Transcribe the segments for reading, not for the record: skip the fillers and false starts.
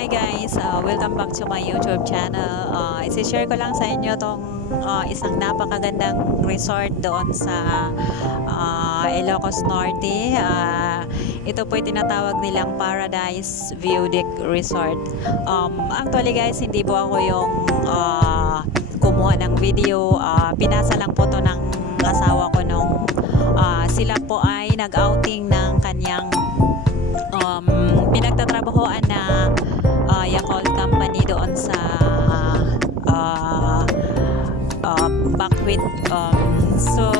Hi guys, welcome back to my YouTube channel. Isi-share ko lang sa inyo tong isang napakagandang resort doon sa Ilocos Norte. Ito po tinatawag nilang Paradise View Deck Resort. Actually guys, hindi po ako yung kumuha ng video. Pinasa lang po to ng asawa ko nung sila po ay nag-outing ng kanyang pinagtatrabahoan na Yakult company doon sa Buckwheat. So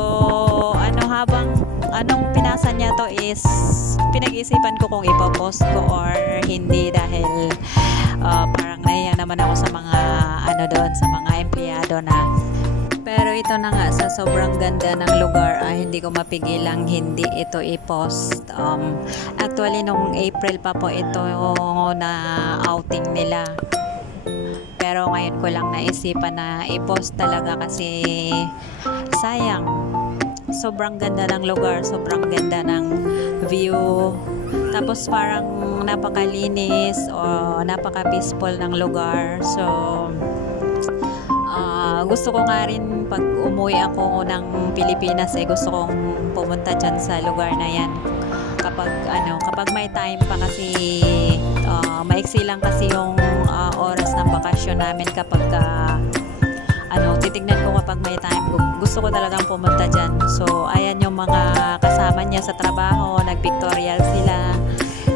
anong pinasa niya to is pinag-isipan ko kung ipopost ko or hindi dahil parang nahiya naman ako sa mga doon sa mga empleyado na. Pero ito na nga, sa sobrang ganda ng lugar hindi ko mapigilang hindi ito i-post. Actually nung April pa po ito na outing nila, pero ngayon ko lang naisipan na i-post talaga kasi sayang, sobrang ganda ng lugar, sobrang ganda ng view, tapos parang napakalinis o napaka-peaceful ng lugar. So gusto ko nga rin pag umuwi ako ng Pilipinas gusto kong pumunta dyan sa lugar na yan kapag may time pa, kasi maiksi lang kasi yung oras ng bakasyon namin kapag titignan ko kapag may time. Gusto ko talagang pumunta dyan. So ayan yung mga kasama niya sa trabaho, nag-pictorial sila.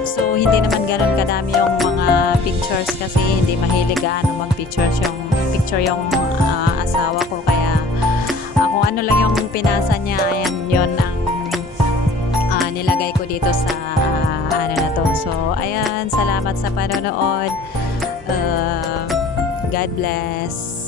So hindi naman ganun kadami yung mga pictures kasi hindi mahilig mag-pictures yung asawa ko, kaya kung ano lang yung pinasa niya, ayan yun ang nilagay ko dito sa na to. So ayan, salamat sa panonood. God bless.